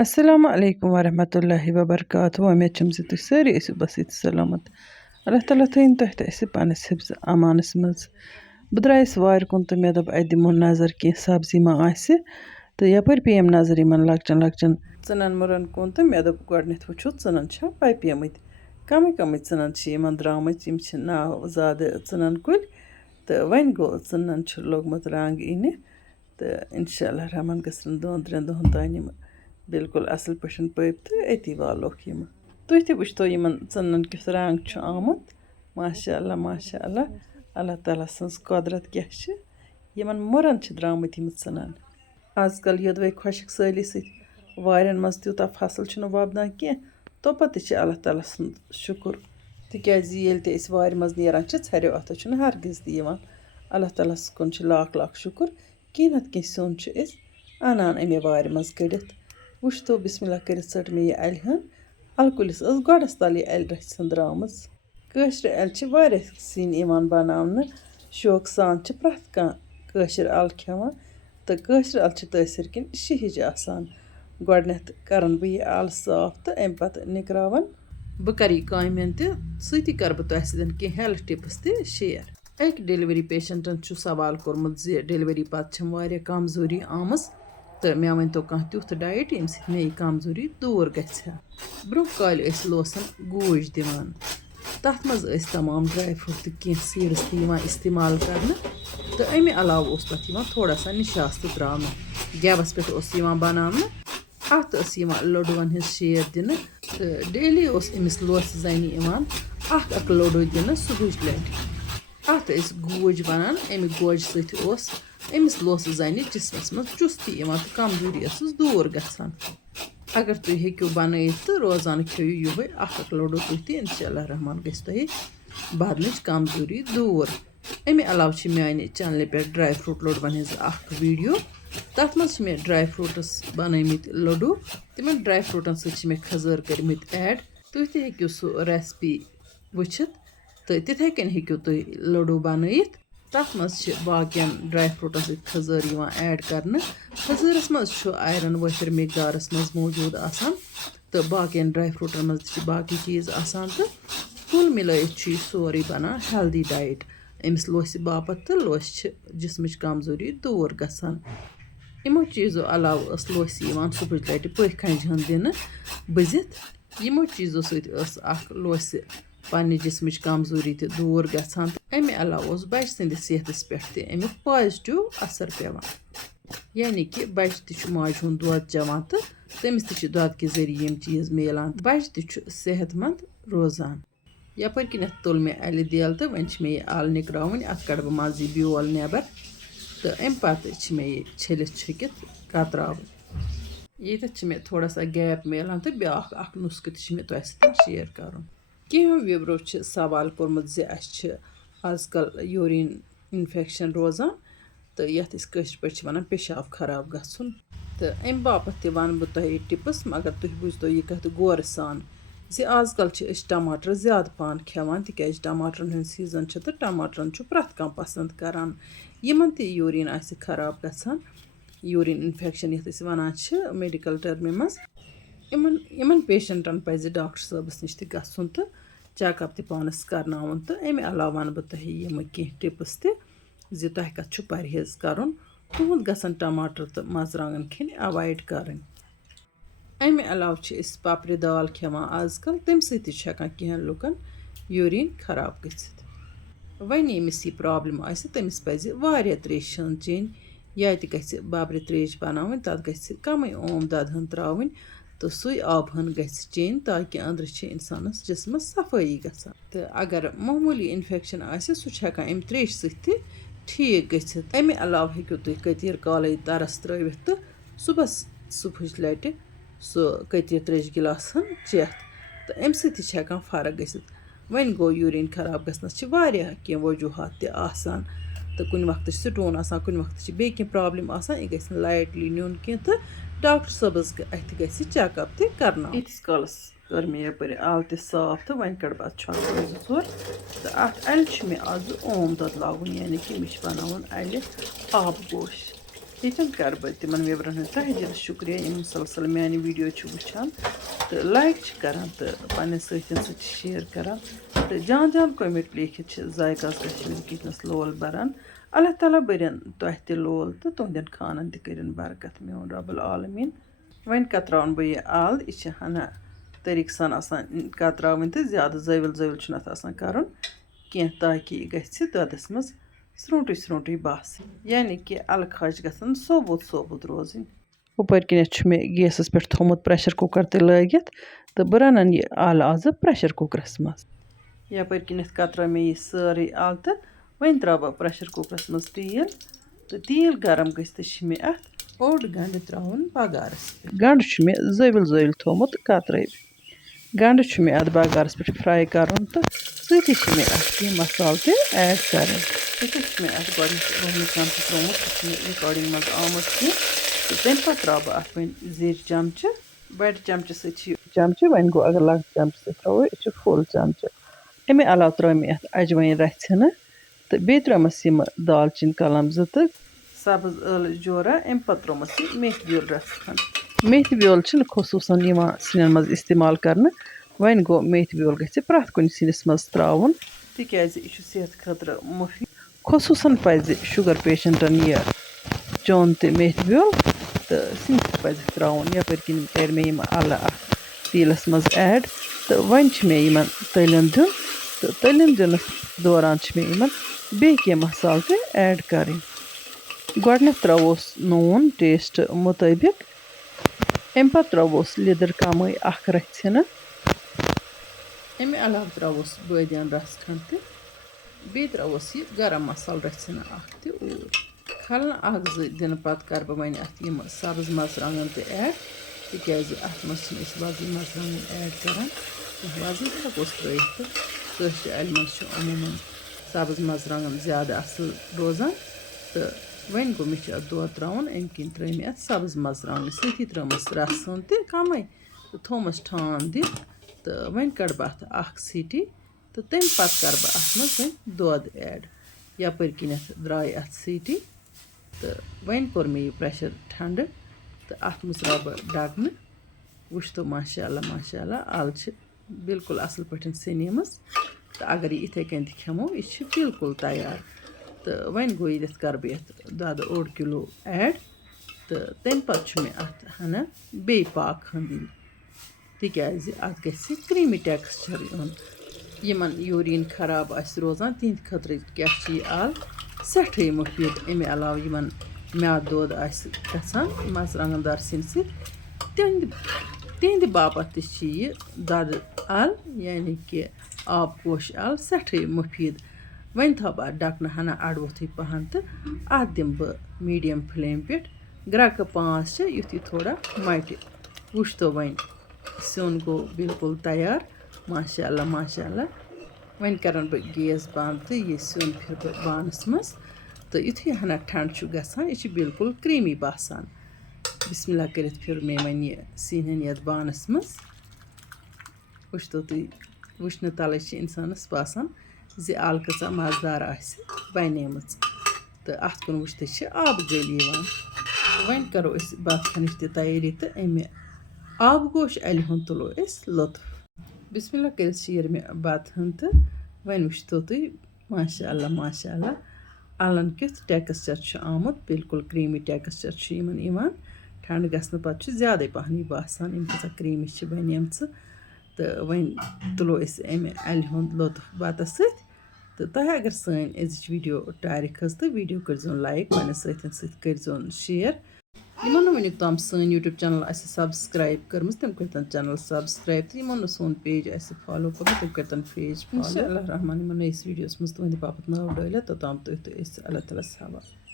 السلام عليكم ورحمة الله وبركاته ومید چھَم زِ تُہۍ سٲری ٲسِو بسیٖت سلامت اللہ تعالیٰ تھٲیِن تۄہہِ تہِ اَسہِ پانَس حِفظ امانَس منٛز بہٕ درٛایَس وارِ کُن تہٕ مےٚ دوٚپ اَتہِ دِمو نظر کینٛہہ سبزی ما آسہِ تہٕ یَپٲرۍ پیٚیَم نظر یِمن لۄکچَن لۄکچَن ژٕنَن مُرَن کُن تہٕ مےٚ دوٚپ گۄڈٕنٮ۪تھ وٕچھو ژٕنَن چھا پَپیمٕتۍ کَمٕے کَمٕے ژٕنَن چھِ یِمن درٛامٕتۍ یِم چھِ ناو زیادٕ ژٕنَن کُلۍ تہٕ وۄنۍ گوٚو ژٕنَن چھُ لوٚگمُت رنٛگ یِنہِ تہٕ اِنشاء اللہ رحمان گژھن 2-3 دۄہَن تانۍ یِم بِلکُل اَصٕل پٲٹھۍ پٔپۍ تہٕ أتی والوکھ یِم تُہۍ تہِ وٕچھتو یِمن ژٕنَن کیُتھ رنٛگ چھُ آمُت ماشاء اللہ ماشاء اللہ اللہ تعالیٰ سٕنٛز قۄدرت کیٛاہ چھِ یِمن مُرَن چھِ درٛامٕتۍ یِم ژٕنَن آز کل یوٚدوَے خۄشِک سٲلی سۭتۍ وارٮ۪ن منٛز تیوٗتاہ فصل چھُنہٕ وۄپدان کیٚنٛہہ توپَتہٕ تہِ چھِ اللہ تعالیٰ سُنٛد شُکُر تِکیٛازِ ییٚلہِ تہِ أسۍ وارِ منٛز نیران چھِ ژھٮ۪رو اَتھو چھُنہٕ ہرگِز تہِ یِوان اللہ تعالیٰ ہَس کُن چھِ لاکھ لاکھ شُکُر کیٚنٛہہ نَتہٕ کیٚنٛہہ سیُن چھِ أسۍ اَنان اَمے وارِ منٛز کٔڑِتھ وٕچھتو بِسمِ اللہ کٔرِتھ ژٔٹ مےٚ یہِ اَلہِ ہٕن اَلہٕ کُلِس ٲس گۄڈَس تَل یہِ اَلہِ رَژھِ ہٕن درٛامٕژ کٲشرِ اَلہِ چھِ واریاہ سِنۍ یِوان بَناونہٕ شوقہٕ سان چھِ پرٛٮ۪تھ کانٛہہ کٲشِر اَلہٕ کھٮ۪وان تہٕ کٲشرِ اَلہٕ چھِ تٲثِر کِنۍ شِہِج آسان گۄڈٕنٮ۪تھ کَرَن بہٕ یہِ اَلہٕ صاف تہٕ اَمہِ پَتہٕ نِکراوَن بہٕ کَرٕ یہِ کامٮ۪ن تہِ سۭتی کَرٕ بہٕ تۄہہِ سۭتۍ کینٛہہ ہٮ۪لٕتھ ٹِپٕس تہِ شِیَر أکۍ ڈٮ۪لؤری پیشَنٹَن چھُ سوال کوٚرمُت زِ ڈٮ۪لؤری پَتہٕ چھَم واریاہ کَمزوٗری آمٕژ تہٕ مےٚ ؤنۍتو کانٛہہ تیُتھ ڈایٹ ییٚمہِ سۭتۍ مےٚ یہِ کَمزوٗری دوٗر گژھِ ہا برٛونٛہہ کالہِ ٲسۍ لوسَن گوٗج دِوان تَتھ منٛز ٲسۍ تمام ڈرٛاے فرٛوٗٹ تہٕ کینٛہہ سیٖڈٕس تہِ یِوان اِستعمال کَرنہٕ تہٕ اَمہِ علاوٕ اوس تَتھ یِوان تھوڑا سا نِشاس تہِ ترٛاونہٕ گٮ۪وَس پٮ۪ٹھ اوس یِوان بَناونہٕ اَتھ ٲس یِوان لٔڈوٗوَن ہِنٛز شیپ دِنہٕ تہٕ ڈیلی اوس أمِس لوسہِ زَنہِ یِوان اَکھ لوڈوٗ دِنہٕ صُبحٕچ لَٹہِ اَتھ ٲسۍ گوج وَنان اَمہِ گوجہِ سۭتۍ اوس أمِس لوسہٕ زَنہِ جِسمَس منٛز چُستی یِوان تہٕ کَمزوٗری ٲسٕس دوٗر گژھان اگر تُہۍ ہیٚکِو بَنٲیِتھ تہٕ روزانہٕ کھیٚیِو یِہوٚے اَکھ لوڈوٗ تُہۍ تہِ اِنشاء اللہ رحمان گژھِ تۄہہِ بدنٕچ کَمزوٗری دوٗر اَمہِ علاوٕ چھِ میٛانہِ چَنلہِ پٮ۪ٹھ ڈرٛاے فرٛوٗٹ لوڈوَن ہِنٛز اَکھ ویٖڈیو تَتھ منٛز چھِ مےٚ ڈرٛاے فرٛوٗٹٕس بَنٲومٕتۍ لٔڈوٗ تِمَن ڈرٛاے فرٛوٗٹَن سۭتۍ چھِ مےٚ کھٔزٕر کٔرۍمٕتۍ ایڈ تُہۍ تہِ ہیٚکِو سُہ رٮ۪سپی وٕچھِتھ تہٕ تِتھَے کٔنۍ ہیٚکِو تُہۍ لٔڈوٗ بَنٲیِتھ تَتھ منٛز چھِ باقیَن ڈرٛاے فرٛوٗٹَن سۭتۍ کھٔزٕر یِوان ایڈ کَرنہٕ کھٔزٕرَس منٛز چھُ آیرَن وٲفِر مقدارَس منٛز موٗجوٗد آسان تہٕ باقیَن ڈرٛاے فرٛوٗٹَن منٛز تہِ چھِ باقٕے چیٖز آسان تہٕ کُل مِلٲیِتھ چھُ یہِ سورُے بَنان ہٮ۪لدی ڈایٹ أمِس لوسہِ باپَتھ تہٕ لوسہِ چھِ جِسمٕچ کَمزوٗری دوٗر گژھان یِمو چیٖزو علاوٕ ٲس لوسہِ یِوان صُبحٕچ لَٹہِ پٔژھۍ کھَنٛجہِ ہٕن دِنہٕ بٔزِتھ یِمو چیٖزو سۭتۍ ٲس اَکھ لوسہِ پنٛنہِ جِسمٕچ کَمزوٗری تہِ دوٗر گژھان تہٕ اَمہِ علاوٕ اوس بَچہِ سٕنٛدِس صحتَس پٮ۪ٹھ تہِ اَمیُک پازِٹِو اَثر پٮ۪وان یعنی کہِ بَچہِ تہِ چھُ ماجہِ ہُنٛد دۄد چٮ۪وان تہٕ تٔمِس تہِ چھِ دۄدٕ کہِ ذٔریعہٕ یِم چیٖز میلان تہٕ بَچہِ تہِ چھُ صحت منٛد روزان یَپٲرۍ کِنٮ۪تھ تُل مےٚ اَلہِ دٮ۪ل تہٕ وۄنۍ چھِ مےٚ یہِ اَل نِکراوٕنۍ اَتھ کَڑٕ بہٕ منٛزٕ یہِ بیول نٮ۪بر تہٕ اَمہِ پَتہٕ چھِ مےٚ یہِ چھٔلِتھ چھُکِتھ کَتراوٕنۍ ییٚتٮ۪تھ چھِ مےٚ تھوڑا سا گیپ میلان تہٕ بیٛاکھ اَکھ نُسخہٕ تہِ چھِ مےٚ تۄہہِ سۭتۍ شِیَر کَرُن کینٛہہ وِبرو چھِ سوال کوٚرمُت زِ اَسہِ چھِ آز کل یوٗریٖن اِنفٮ۪کشَن روزان تہٕ یَتھ أسۍ کٲشِرۍ پٲٹھۍ چھِ وَنان پیشاب خراب گژھُن تہٕ اَمہِ باپَتھ تہِ وَنہٕ بہٕ تۄہہِ ٹِپٕس مگر تُہۍ بوٗزتو یہِ کَتھ غورٕ سان زِ آز کل چھِ أسۍ ٹماٹر زیادٕ پَہَن کھٮ۪وان تِکیٛازِ ٹماٹرن ہُنٛد سیٖزن چھُ تہٕ ٹماٹرن چھُ پرٛٮ۪تھ کانٛہہ پسنٛد کران یِمن تہِ یوٗریٖن آسہِ خراب گژھان یوٗریٖن اِنفٮ۪کشَن یَتھ أسۍ وَنان چھِ میڈِکل ٹٔرمہِ منٛز یِمن پیشنٹن پَزِ ڈاکٹر صٲبَس نِش تہِ گژھُن تہٕ چیک اپ تہِ پانَس کرناوُن تہٕ اَمہِ علاوٕ وَنہٕ بہٕ تۄہہِ یِمہٕ کینٛہہ ٹِپٕس تہِ زِ تۄہہِ کَتھ چھُ پرہیز کَرُن تُہُنٛد گژھن ٹماٹر تہٕ مرژٕوانٛگن کھٮ۪نۍ اٮ۪وایِڈ کَرٕنۍ اَمہِ علاوٕ چھِ أسۍ پَپرِ دال کھٮ۪وان آز کل تَمہِ سۭتۍ تہِ چھُ ہٮ۪کان کینٛہَن لُکن یوٗریٖن خراب گٔژھِتھ وۄنۍ ییٚمِس یہِ پرٛابلِم آسہِ تٔمِس پَزِ واریاہ ترٛیش ہن چیٚنۍ یا تہِ گژھِ بَبرِ ترٛیش بَناوٕنۍ تَتھ گژھِ کَمٕے اوم دۄدٕ ہن ترٛاوٕنۍ تہٕ سُے آبہٕ ہن گژھِ چیٚنۍ تاکہِ أنٛدرٕ چھِ اِنسانَس جِسمَس صفٲیی گژھان تہٕ اگر معموٗلی اِنفٮ۪کشَن آسہِ سُہ چھُ ہٮ۪کان اَمہِ ترٛیشہِ سۭتۍ تہِ ٹھیٖک گٔژھِتھ اَمہِ علاوٕ ہیٚکِو تُہۍ کٔتیٖر کالے تَرَس ترٲوِتھ تہٕ صُبحٕچ لَٹہِ سُہ کٔتیٖر ترٛیشہِ گِلاس ہن چٮ۪تھ تہٕ اَمہِ سۭتۍ تہِ چھِ ہٮ۪کان فرق گٔژھِتھ وۄنۍ گوٚو یوٗریٖن خراب گژھنَس چھِ واریاہ کینٛہہ وجوٗہات تہِ آسان تہٕ کُنہِ وقتہٕ چھِ سِٹون آسان کُنہِ وقتہٕ چھِ بیٚیہِ کینٛہہ پرٛابلِم آسان یہِ گژھِ نہٕ لایٹلی نیُن کینٛہہ تہٕ ڈاکٹر صٲبَس اَتھِ گژھِ چیک اپ تہِ کرناوُن ییٖتِس کالَس کٔر مےٚ یَپٲرۍ اَل تہِ صاف تہٕ وۄنۍ کَڑٕ بہٕ اَتھ چھۄکہٕ 2-4 تہٕ اَتھ اَلہِ چھُ مےٚ آزٕ اوم دۄد لاگُن یعنی کہِ مےٚ چھُ بَناوُن اَلہِ آبہٕ گوش ییٚتٮ۪ن کَرٕ بہٕ تِمَن وِبرَن ہٕنٛدۍ تہہِ دِلہِ شُکریہ یِم مُسلسل میٛانہِ ویٖڈیو چھِ وٕچھان تہٕ لایک چھِ کَران تہٕ پنٛنٮ۪ن سۭتٮ۪ن سۭتۍ چھِ شِیَر کَران تہٕ جان جان کوٚمٮ۪نٛٹ لیکھِتھ چھِ ذایقاز کشمیٖری کِچنَس لول بَران اللہ تعالیٰ بٔرِن تۄہہِ تہِ لول تہٕ تُہنٛدٮ۪ن خانَن تہِ کٔرِن برکت میون رۄب العالمیٖن وۄنۍ کَتراوَن بہٕ یہِ اَل یہِ چھِ ہنا طریٖقہٕ سان آسان کَتراوٕنۍ تہٕ زیادٕ زٲوِل زٲوِل چھُنہٕ اَتھ آسان کَرُن کینٛہہ تاکہِ یہِ گژھِ دۄدَس منٛز سرٛوٗنٛٹٕے سرٛوٗنٛٹٕے باسٕنۍ یعنی کہِ اَلہٕ کھَج گژھن ثوبوٗت ثوبوٗت روزٕنۍ ہُپٲرۍ کِنٮ۪تھ چھُ مےٚ گیسَس پٮ۪ٹھ تھوٚمُت پرٛٮ۪شَر کُکَر تہِ لٲگِتھ تہٕ بہٕ رَنَن یہِ اَل آزٕ پرٛٮ۪شَر کُکرَس منٛز یَپٲرۍ کِنٮ۪تھ کَترٲو مےٚ یہِ سٲرٕے اَل تہٕ وۄنۍ ترٛاوٕ بہٕ پرٛٮ۪شَر کُکرَس منٛز تیٖل تہٕ تیٖل گرم گٔژھِتھ چھِ مےٚ اَتھ اوٚڑ گَنٛڈٕ ترٛاوُن بَغارَس پٮ۪ٹھ گَنٛڈٕ چھُ مےٚ زٲوِل زٲوِل تھوٚمُت کَترٲوِتھ گَنٛڈٕ چھُ مےٚ اَتھ بَغارَس پٮ۪ٹھ فرٛاے کَرُن تہٕ سۭتی چھِ مےٚ اَتھ کینٛہہ مصالہٕ تہِ ایڈ کَرٕنۍ یِتھُے چھُ مےٚ اَتھ گۄڈٕنٮ۪تھ روہنہٕ چمچہٕ ترٛوومُت سُہ چھُ مےٚ رِکاڈِنٛگ منٛز آمُت کینٛہہ تہٕ تَمہِ پَتہٕ ترٛاوٕ بہٕ اَتھ وۄنۍ زِرِ چمچہٕ بَڑِ چمچہٕ سۭتۍ چھِ چمچہٕ وۄنۍ گوٚو اگر لۄکٹہِ چمچہٕ سۭتۍ ترٛاوو یہِ چھُ فُل چمچہٕ اَمے علاوٕ ترٛٲو مےٚ اَتھ اَجوٲنۍ رَژھِ ہٕنہٕ تہٕ بیٚیہِ ترٛٲومَس یِمہٕ دالچیٖن کَلَم 2 تہٕ سبٕز ٲلہٕ جورہ اَمہِ پَتہٕ ترٛوومَس یہِ میتھِ بیول رَژھ کھنٛڈ میتھِ بیول چھِنہٕ خصوٗصاً یِوان سِنٮ۪ن منٛز اِستعمال کَرنہٕ وۄنۍ گوٚو میتھِ بیول گژھِ پرٛٮ۪تھ کُنہِ سِنِس منٛز ترٛاوُن تِکیٛازِ یہِ چھُ صحتہٕ خٲطرٕ مُفیٖد خصوٗصاً پَزِ شُگَر پیشَنٹَن یہِ چیوٚن تہِ میتھِ بیول تہٕ سِنِس پَزِ ترٛاوُن یَپٲرۍ کِنۍ کَرِ مےٚ یِم اَلہٕ اَتھ تیٖلَس منٛز ایڈ تہٕ وۄنۍ چھِ مےٚ یِمَن تٔلیُن دیُن تہٕ تٔلیُن دِنَس دوران چھِ مےٚ یِمَن بیٚیہِ کینٛہہ مصالہٕ تہِ ایڈ کَرٕنۍ گۄڈٕنٮ۪تھ ترٛاووس نوٗن ٹیسٹ مُطٲبِق اَمہِ پَتہٕ ترٛاووس لیٚدٕر کَمٕے 1 رَژھِ ہٕنہٕ اَمہِ علاوٕ ترٛاووس بٲدیان رَژھ کھنٛڈ تہِ بیٚیہِ ترٛاووس یہِ گرم مصالہٕ رَژھِ ہٕنہٕ 1 تہِ اوٗرۍ کھَلنہٕ 1-2 دِنہٕ پَتہٕ کَرٕ بہٕ وۄنۍ اَتھ یِم سبٕز مَرژٕوانٛگَن تہِ ایڈ تِکیٛازِ اَتھ منٛز چھِنہٕ أسۍ وۄزٕلۍ مَرژٕوانٛگَن ایڈ کَران وۄزٕلۍ تہِ ہٮ۪کوس ترٛٲیِتھ تہٕ کٲشرِ اَلہِ منٛز چھُ عموٗماً سبٕز مَرژٕوانٛگَن زیادٕ اَصٕل روزان تہٕ وۄنۍ گوٚو مےٚ چھُ اَتھ دۄد ترٛاوُن اَمہِ کِنۍ ترٛٲے مےٚ اَتھ سبٕز مَرژٕوانٛگنہِ سۭتی ترٛٲومَس رَسہٕ ہٕن تہِ کَمٕے تہٕ تھوٚومَس ٹھانٛڈ دِتھ تہٕ وۄنۍ کَڑٕ بہٕ اَتھ 1 سیٖٹی تہٕ تَمہِ پَتہٕ کَرٕ بہٕ اَتھ منٛز وۄنۍ دۄد ایڈ یَپٲرۍ کِنٮ۪تھ درٛاے اَتھ سیٖٹی تہٕ وۄنۍ کوٚر مےٚ یہِ پرٛٮ۪شَر ٹھنٛڈٕ تہٕ اَتھ مٕژراو بہٕ ڈَکنہٕ وٕچھتو ماشاء اللہ اَلہٕ چھِ بِلکُل اَصٕل پٲٹھۍ سیٚنیمٕژ تہٕ اگر یہِ یِتھَے کٔنۍ تہِ کھٮ۪مو یہِ چھِ بِلکُل تیار تہٕ وۄنۍ گوٚو ییٚتٮ۪تھ کَرٕ بہٕ یَتھ دۄدٕ 1 کِلوٗ ایڈ تہٕ تَمہِ پَتہٕ چھُ مےٚ اَتھ ہنا بیٚیہِ پاکھ کھنٛڈ دِنۍ تِکیٛازِ اَتھ گژھِ کرٛیٖمی ٹٮ۪کٕسچَر یُن یِمَن یوٗریٖن خراب آسہِ روزان تِہِنٛدِ خٲطرٕ کیٛاہ چھِ یہِ اَل سٮ۪ٹھٕے مُفیٖد اَمہِ علاوٕ یِمَن میٛادٕ دود آسہِ گژھان مَرژٕوانٛگَن دار سِنہِ سۭتۍ تِہِنٛدِ باپَتھ تہِ چھِ یہِ دۄدٕ اَل یعنی کہِ آب گوش اَل سٮ۪ٹھٕے مُفیٖد وۄنۍ تھاوٕ بہٕ اَتھ ڈَکنہٕ ہنا اَڑوُتھٕے پَہَن تہٕ اَتھ دِمہٕ بہٕ میٖڈیَم فٕلیم پٮ۪ٹھ گرٛٮ۪کہٕ 5 چھِ یُتھ یہِ تھوڑا مَٹہِ وٕچھتو وۄنۍ سیُن گوٚو بِلکُل تیار ماشاء اللہ وۄنۍ کَرَن بہٕ گیس بنٛد تہٕ یہِ سیُن پھِرٕ بہٕ بانَس منٛز تہٕ یُتھُے ہنا ٹھنٛڈٕ چھُ گژھان یہِ چھِ بِلکُل کرٛیٖمی باسان بِسمہِ اللہ کٔرِتھ پھِر مےٚ وۄنۍ یہِ سِنٮ۪ن یَتھ بانَس منٛز وٕچھتو تُہۍ وٕچھنہٕ تَلَے چھِ اِنسانَس باسان زِ اَل کۭژاہ مَزٕدار آسہِ بَنیمٕژ تہٕ اَتھ کُن وٕچھتھٕے چھِ آبہٕ گٔلۍ یِوان وۄنۍ کَرو أسۍ بَتہٕ کھٮ۪نٕچ تہِ تیٲری تہٕ اَمہِ آبہٕ گوش اَلہِ ہُنٛد تُلو أسۍ لُطف بِسمہِ اللہ کٔرِتھ شیٖر مےٚ بَتہٕ ہن تہٕ وۄنۍ وٕچھتو تُہۍ ماشاء اللہ اَلَن کیُتھ ٹٮ۪کٕسچَر چھُ آمُت بِلکُل کرٛیٖمی ٹٮ۪کٕسچَر چھُ یِمَن یِوان ٹھنٛڈٕ گژھنہٕ پَتہٕ چھُ زیادَے پَہن یہِ باسان یِم کۭژاہ کرٛیٖمی چھِ بَنیمژٕ تہٕ وۄنۍ تُلو أسۍ اَمہِ اَلہِ ہُنٛد لُطف بَتَس سۭتۍ تہٕ تۄہہِ اگر سٲنۍ أزِچ ویٖڈیو ٹارِ کھٔژ تہٕ ویٖڈیو کٔرۍزیون لایک پنٛنٮ۪ن سۭتۍ کٔرۍزیون شِیَر یِمَن نہٕ وٕنیُک تام سٲنۍ یوٗٹیوٗب چَنَل آسہِ سبسکرایب کٔرمٕژ تِم کٔرۍتَن چَنَل سبسکرایب تہٕ یِمَن نہٕ سون پیج آسہِ فالو کوٚرمُت تِم کٔرۍتَن پیج فالو اللہ رحمان یِمَن نٔیِس ویٖڈیوَس منٛز تُہٕنٛدِ باپَتھ نٔو ڈٲلِتھ توٚتام تُہۍ تہٕ أسۍ اللہ تعالیٰ ہَس حوالہٕ